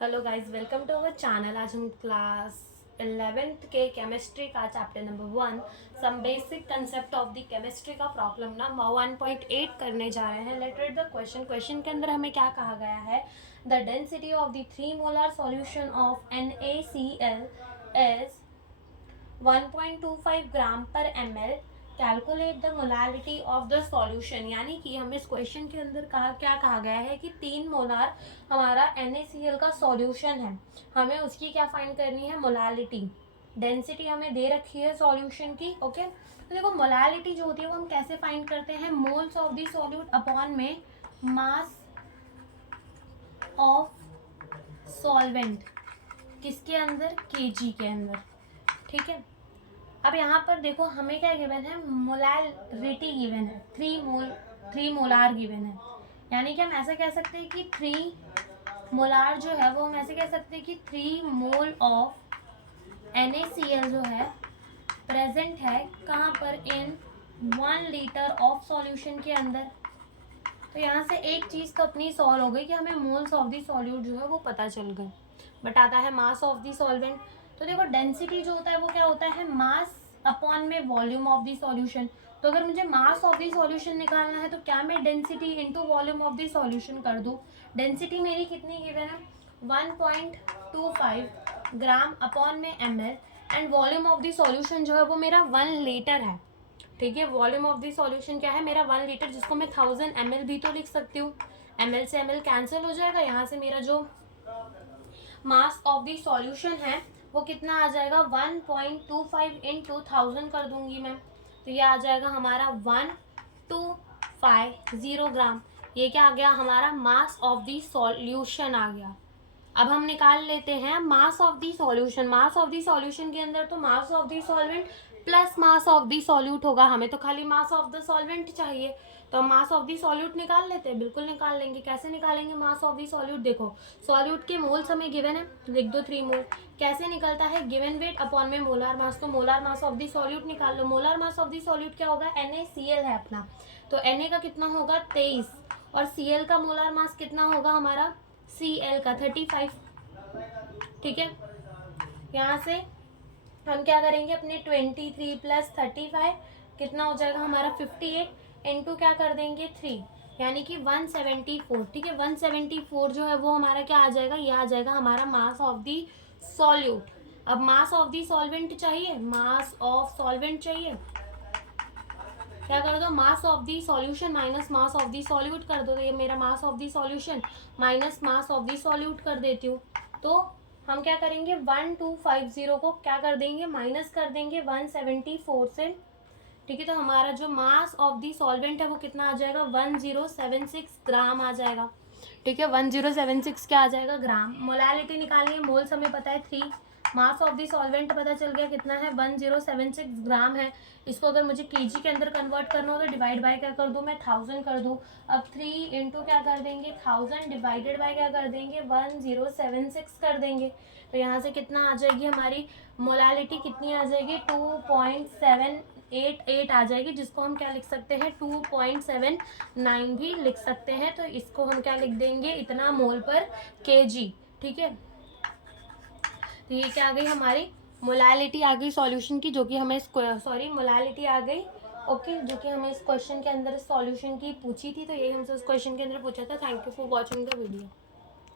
Hello guys, welcome to our channel. आज हम class 11th के केमिस्ट्री का chapter number 1 some basic concept of the chemistry का problem number 1.8 करने जा रहे हैं। लेट रीड द क्वेश्चन के अंदर हमें क्या कहा गया है। The density of the 3 molar solution of NaCl is 1.25 ग्राम पर ml। Calculate the molarity of the solution. यानी कि हमें इस क्वेश्चन के अंदर क्या कहा गया है कि 3 मोलार हमारा NaCl का सॉल्यूशन है, हमें उसकी क्या फाइंड करनी है, मोलालिटी। डेंसिटी हमें दे रखी है सॉल्यूशन की। ओके, तो देखो मोलालिटी जो होती है वो हम कैसे फाइंड करते हैं, moles of the solute upon में मास ऑफ सॉल्वेंट, किसके अंदर, Kg के अंदर। ठीक है, अब यहाँ पर देखो हमें क्या गिवन है, मोलारिटी गिवन है, 3 मोलार गिवन है। यानी कि हम ऐसा कह सकते हैं कि 3 मोलार जो है वो हम ऐसे कह सकते हैं कि 3 मोल ऑफ NaCl जो है प्रेजेंट है कहाँ पर, इन 1 लीटर ऑफ सॉल्यूशन के अंदर। तो यहाँ से एक चीज़ तो अपनी सॉल्व हो गई कि हमें मोल्स ऑफ द सॉल्यूट जो है वो पता चल गए। बट आता है मास ऑफ द सॉल्वेंट। तो देखो डेंसिटी जो होता है वो क्या होता है, मास अपॉन में वॉल्यूम ऑफ द सॉल्यूशन। तो अगर मुझे मास ऑफ द सॉल्यूशन निकालना है तो क्या मैं density into volume of the solution कर दूँ। डेंसिटी मेरी कितनी गिवन है, 1.25 ग्राम अपॉन में ml, and volume of the solution जो है वो मेरा 1 लीटर है। ठीक है, वॉल्यूम ऑफ द सॉल्यूशन क्या है मेरा, 1 लीटर, जिसको मैं 1000 ml भी तो लिख सकती हूँ। ml से ml कैंसिल हो जाएगा, यहाँ से मेरा जो मास ऑफ द सॉल्यूशन है वो कितना आ जाएगा, 1.25 इंटू 1000 कर दूंगी मैं, तो ये आ जाएगा हमारा 1250 ग्राम। ये क्या आ गया हमारा, मास ऑफ द सॉल्यूशन आ गया। अब हम निकाल लेते हैं मास of the solution. Mass of the solution के अंदर तो मास of the solvent plus mass of the solute होगा, हमें तो खाली मास ऑफ द सॉल्वेंट चाहिए, तो हम मास ऑफ द सॉल्यूट निकाल लेते हैं। बिल्कुल निकाल लेंगे। कैसे निकालेंगे मास ऑफ द सॉल्यूट, देखो सॉल्यूट के मोल्स हमें गिवन है, लिख दो 3 मोल। कैसे निकलता है, गिवन वेट अपॉन में मोलार मास, तो molar mass of the solute निकाल लो। Molar mass of the solute क्या होगा, NaCl है अपना, तो Na का कितना होगा 23, और Cl का मोलार मास कितना होगा हमारा, Cl का 35। ठीक है, यहाँ से हम क्या करेंगे, अपने 23 प्लस 35 कितना हो जाएगा हमारा 58, इंटू क्या कर देंगे 3, यानी कि 174। ठीक है, 174 जो है वो हमारा क्या आ जाएगा, ये आ जाएगा हमारा मास ऑफ दी सॉल्यूट। अब मास ऑफ दी सॉल्वेंट चाहिए, मास ऑफ सॉल्वेंट चाहिए, क्या कर दो, mass of the solution minus mass of the solute कर दो। तो ये मेरा mass of the solution minus mass of the solute कर देती हूँ। तो हम क्या करेंगे, 1250 को क्या कर देंगे, माइनस कर देंगे 174 से। ठीक है, तो हमारा जो मास ऑफ दी सॉल्वेंट है वो कितना आ जाएगा, 1076 ग्राम आ जाएगा। ठीक है, 1076 क्या आ जाएगा, ग्राम। मोलालिटी निकालनी है, मोल्स हमें पता है 3, मास ऑफ दी सॉल्वेंट पता चल गया कितना है, 1076 ग्राम है। इसको अगर मुझे Kg के अंदर कन्वर्ट करना हो तो डिवाइड बाय क्या कर दूँ मैं, 1000 कर दूँ। अब 3 इंटू क्या कर देंगे, 1000 डिवाइडेड बाय क्या कर देंगे, 1076 कर देंगे। तो यहाँ से कितना आ जाएगी हमारी मोलालिटी, कितनी आ जाएगी, 2.788 आ जाएगी, जिसको हम क्या लिख सकते हैं, 2.79 भी लिख सकते हैं। तो इसको हम क्या लिख देंगे, इतना मोल पर Kg। ठीक है, तो ये क्या आ गई हमारी मोलालिटी आ गई सॉल्यूशन की, जो कि हमें मोलालिटी आ गई। ओके, जो कि हमें इस क्वेश्चन के अंदर सॉल्यूशन की पूछी थी, तो यही हमसे उस क्वेश्चन के अंदर पूछा था। Thank you for watching the video.